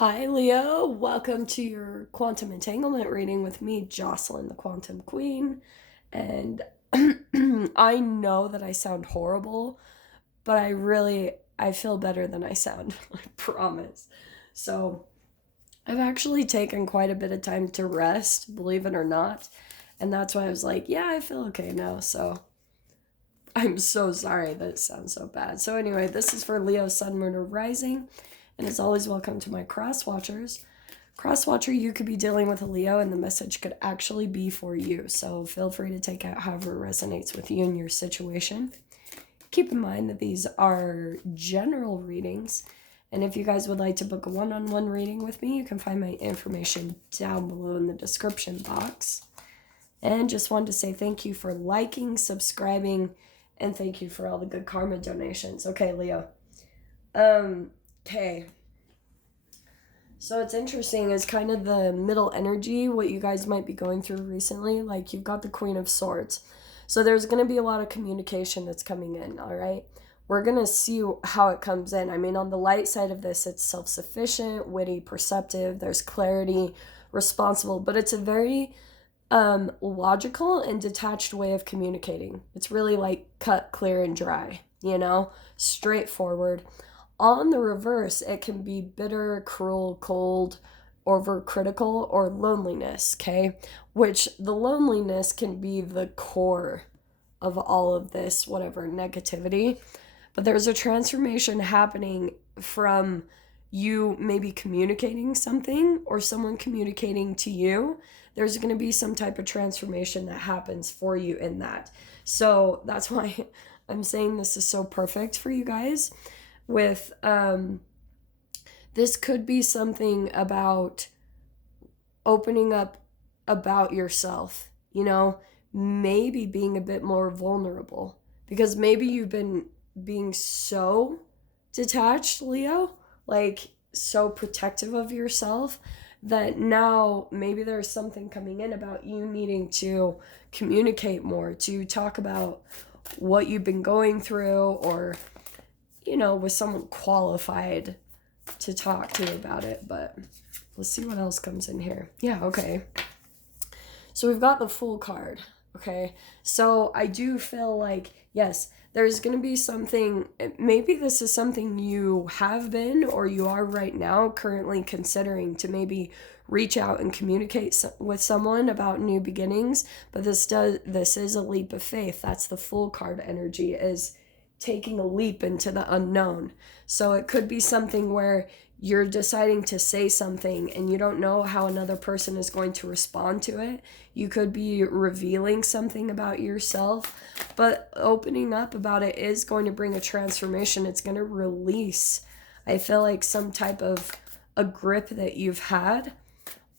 Hi, Leo. Welcome to your quantum entanglement reading with me, Jocelyn, the Quantum Queen. And I know that I sound horrible, but I feel better than I sound. I promise. So, I've actually taken quite a bit of time to rest, believe it or not. And that's why I was like, yeah, I feel okay now. So, I'm so sorry that it sounds so bad. So, anyway, this is for Leo, Sun, Moon, or Rising. And as always, welcome to my cross watchers. Cross watcher, you could be dealing with a Leo, and the message could actually be for you. So feel free to take out however resonates with you and your situation. Keep in mind that these are general readings. And if you guys would like to book a one-on-one reading with me, you can find my information down below in the description box. And just wanted to say thank you for liking, subscribing, and thank you for all the good karma donations. Okay, Leo. Okay. So it's interesting is kind of the middle energy, what you guys might be going through recently. Like you've got the Queen of Swords. So there's going to be a lot of communication that's coming in, all right? We're going to see how it comes in. I mean, on the light side of this, it's self-sufficient, witty, perceptive. There's clarity, responsible. But it's a very logical and detached way of communicating. It's really like cut, clear, and dry, straightforward. On the reverse, it can be bitter, cruel, cold, overcritical, or loneliness, okay? Which the loneliness can be the core of all of this, whatever, negativity. But there's a transformation happening from you maybe communicating something or someone communicating to you. There's going to be some type of transformation that happens for you in that. So that's why I'm saying this is so perfect for you guys. With this could be something about opening up about yourself, maybe being a bit more vulnerable, because maybe you've been being so detached, Leo, like so protective of yourself, that now maybe there's something coming in about you needing to communicate more, to talk about what you've been going through, or with someone qualified to talk to about it. But let's see what else comes in here. Yeah, okay. So we've got the Fool card, okay? So I do feel like, yes, there's going to be something, maybe this is something you have been or you are right now currently considering to maybe reach out and communicate with someone about new beginnings. But this is a leap of faith. That's the Fool card energy, is taking a leap into the unknown. So it could be something where you're deciding to say something and you don't know how another person is going to respond to it. You could be revealing something about yourself, but opening up about it is going to bring a transformation. It's going to release, I feel like, some type of a grip that you've had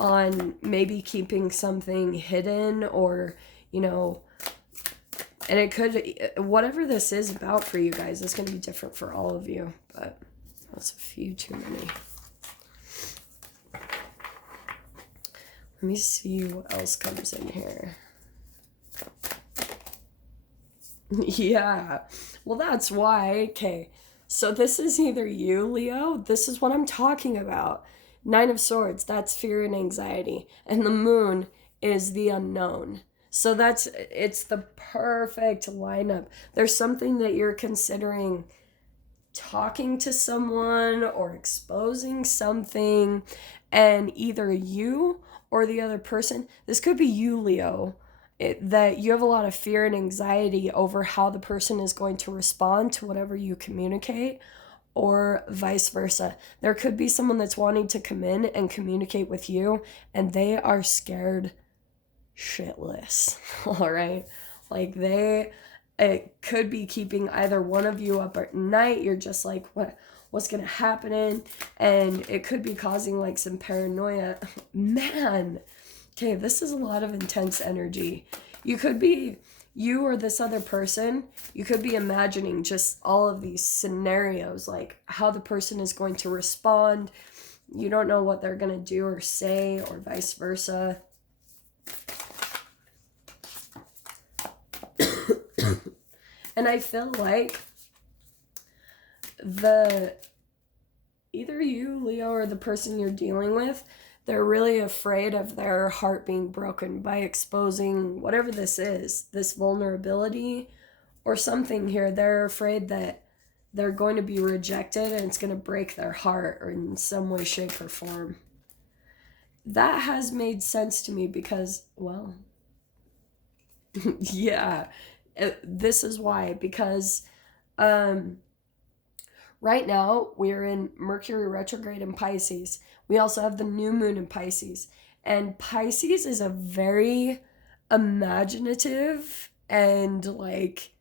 on maybe keeping something hidden, or and it could, whatever this is about for you guys, it's going to be different for all of you. But that's a few too many. Let me see what else comes in here. Yeah. Well, that's why. Okay. So this is either you, Leo. This is what I'm talking about. Nine of Swords. That's fear and anxiety. And the Moon is the unknown. So it's the perfect lineup. There's something that you're considering talking to someone or exposing something, and either you or the other person, this could be you, Leo, that you have a lot of fear and anxiety over how the person is going to respond to whatever you communicate, or vice versa. There could be someone that's wanting to come in and communicate with you, and they are scared shitless. All right, like it could be keeping either one of you up at night. You're just like, what's gonna happen? And it could be causing like some paranoia. Man, okay, this is a lot of intense energy. You or this other person, you could be imagining just all of these scenarios, like how the person is going to respond. You don't know what they're gonna do or say, or vice versa. And I feel like either you, Leo, or the person you're dealing with, they're really afraid of their heart being broken by exposing whatever this is, this vulnerability or something here. They're afraid that they're going to be rejected and it's going to break their heart or in some way, shape, or form. That has made sense to me because, well, yeah, this is why. Because right now we're in Mercury retrograde in Pisces. We also have the new moon in Pisces. And Pisces is a very imaginative and like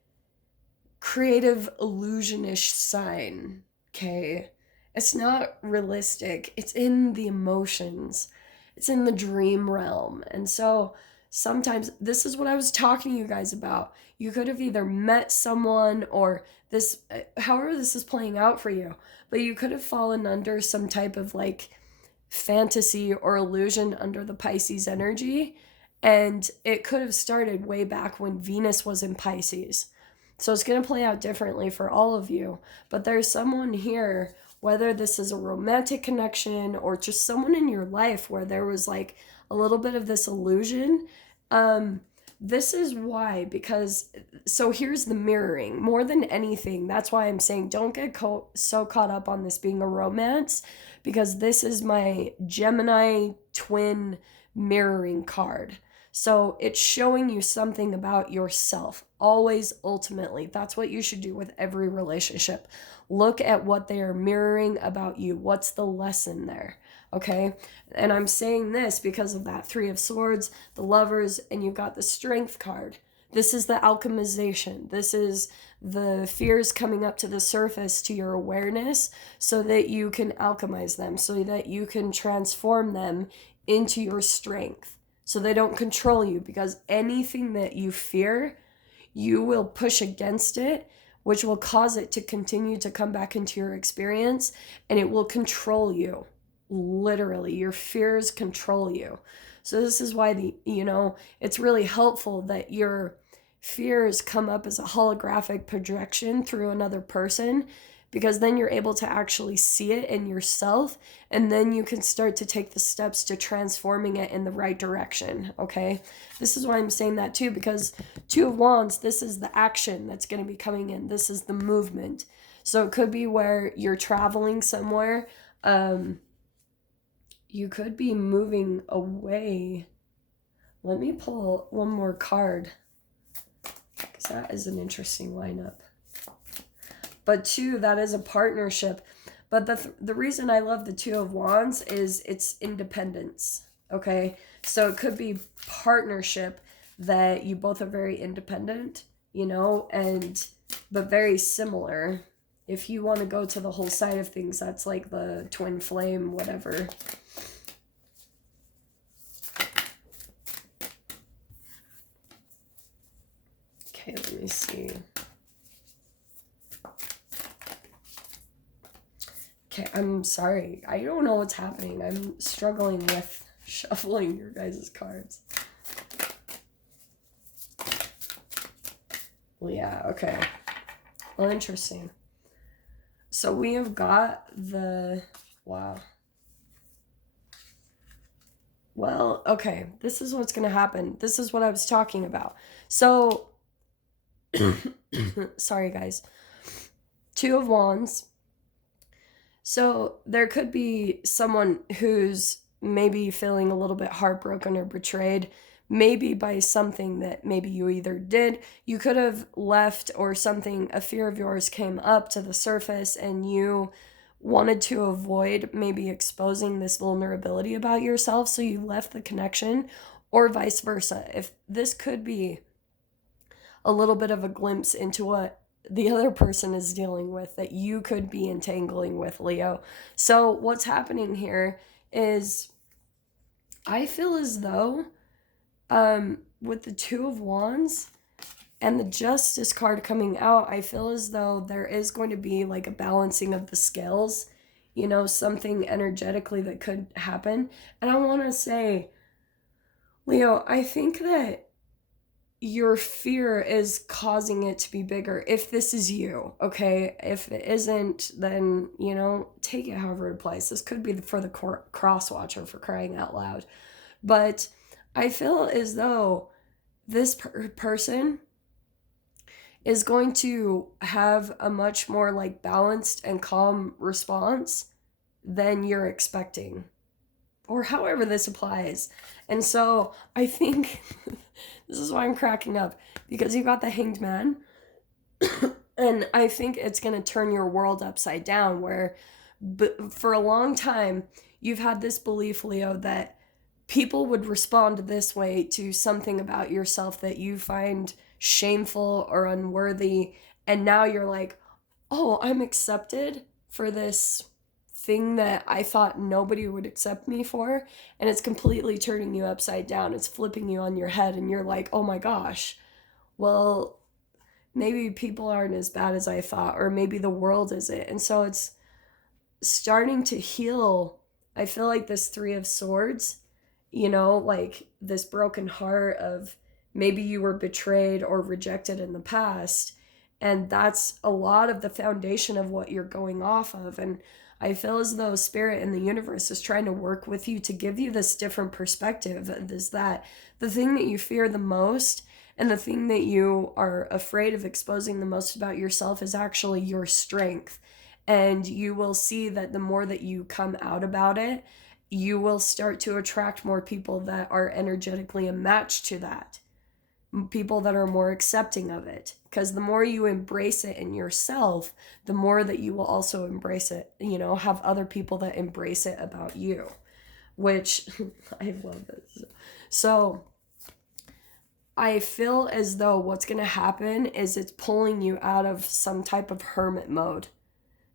creative illusionish sign. Okay, it's not realistic, it's in the emotions, it's in the dream realm. And so sometimes this is what I was talking to you guys about. You could have either met someone or this, however this is playing out for you, but you could have fallen under some type of like fantasy or illusion under the Pisces energy, and it could have started way back when Venus was in Pisces. So it's going to play out differently for all of you. But there's someone here, whether this is a romantic connection or just someone in your life where there was like a little bit of this illusion. This is why, because, so here's the mirroring. More than anything, that's why I'm saying don't get so caught up on this being a romance, because this is my Gemini twin mirroring card. So it's showing you something about yourself. Always, ultimately, that's what you should do with every relationship. Look at what they are mirroring about you. What's the lesson there? Okay? And I'm saying this because of that Three of Swords, the Lovers, and you've got the Strength card. This is the alchemization. This is the fears coming up to the surface to your awareness so that you can alchemize them, so that you can transform them into your strength. So they don't control you, because anything that you fear, you will push against it, which will cause it to continue to come back into your experience, and it will control you. Literally, your fears control you. So this is why it's really helpful that your fears come up as a holographic projection through another person, because then you're able to actually see it in yourself, and then you can start to take the steps to transforming it in the right direction. Okay, this is why I'm saying that too, because Two of Wands, this is the action that's going to be coming in. This is the movement. So it could be where you're traveling somewhere. You could be moving away. Let me pull one more card, because that is an interesting lineup. But two, that is a partnership. But the reason I love the Two of Wands is it's independence, okay? So it could be partnership that you both are very independent, but very similar. If you want to go to the whole side of things, that's like the twin flame, whatever. Okay, let me see. Okay, I'm sorry. I don't know what's happening. I'm struggling with shuffling your guys' cards. Well, yeah, okay. Well, interesting. So we have got the... Wow. Well, okay. This is what's going to happen. This is what I was talking about. So... Sorry, guys. Two of Wands. So there could be someone who's maybe feeling a little bit heartbroken or betrayed, maybe by something that maybe you either did, you could have left, or something, a fear of yours came up to the surface and you wanted to avoid maybe exposing this vulnerability about yourself, so you left the connection, or vice versa. If this could be a little bit of a glimpse into what the other person is dealing with that you could be entangling with, Leo. So what's happening here is, I feel as though with the Two of Wands and the Justice card coming out, I feel as though there is going to be like a balancing of the scales, something energetically that could happen. And I want to say, Leo, I think that your fear is causing it to be bigger. If this is you, okay? If it isn't, then, you know, take it however it applies. This could be for the cross watcher, for crying out loud. But I feel as though this person is going to have a much more like balanced and calm response than you're expecting, or however this applies. And so I think this is why I'm cracking up, because you got the Hanged Man, and I think it's going to turn your world upside down, where for a long time you've had this belief, Leo, that people would respond this way to something about yourself that you find shameful or unworthy. And now you're like, oh, I'm accepted for this thing that I thought nobody would accept me for. And it's completely turning you upside down. It's flipping you on your head. And you're like, oh my gosh, well, maybe people aren't as bad as I thought, or maybe the world isn't. And so it's starting to heal. I feel like this Three of Swords, you know, like this broken heart of maybe you were betrayed or rejected in the past. And that's a lot of the foundation of what you're going off of. And I feel as though spirit and the universe is trying to work with you to give you this different perspective. Is that the thing that you fear the most and the thing that you are afraid of exposing the most about yourself is actually your strength. And you will see that the more that you come out about it, you will start to attract more people that are energetically a match to that. People that are more accepting of it. Because the more you embrace it in yourself, the more that you will also embrace it, you know, have other people that embrace it about you, which I love this. So I feel as though what's going to happen is it's pulling you out of some type of hermit mode,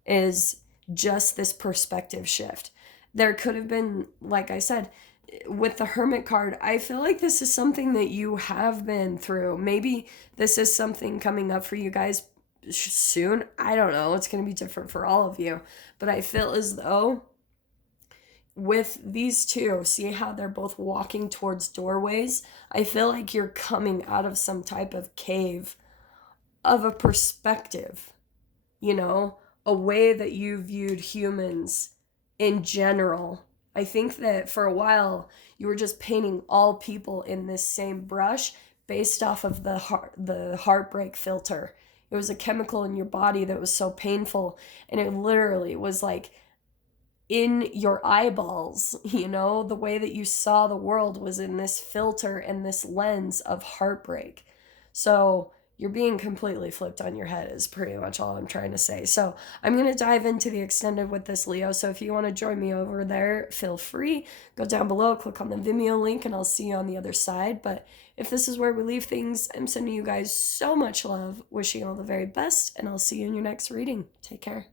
is just this perspective shift. There could have been, like I said, with the Hermit card, I feel like this is something that you have been through. Maybe this is something coming up for you guys soon. I don't know. It's going to be different for all of you. But I feel as though with these two, see how they're both walking towards doorways? I feel like you're coming out of some type of cave of a perspective, you know, a way that you viewed humans in general. I think that for a while you were just painting all people in this same brush based off of the heartbreak filter. It was a chemical in your body that was so painful, and it literally was like in your eyeballs, you know, the way that you saw the world was in this filter and this lens of heartbreak. So you're being completely flipped on your head is pretty much all I'm trying to say. So I'm going to dive into the extended with this, Leo. So if you want to join me over there, feel free. Go down below, click on the Vimeo link, and I'll see you on the other side. But if this is where we leave things, I'm sending you guys so much love, wishing you all the very best, and I'll see you in your next reading. Take care.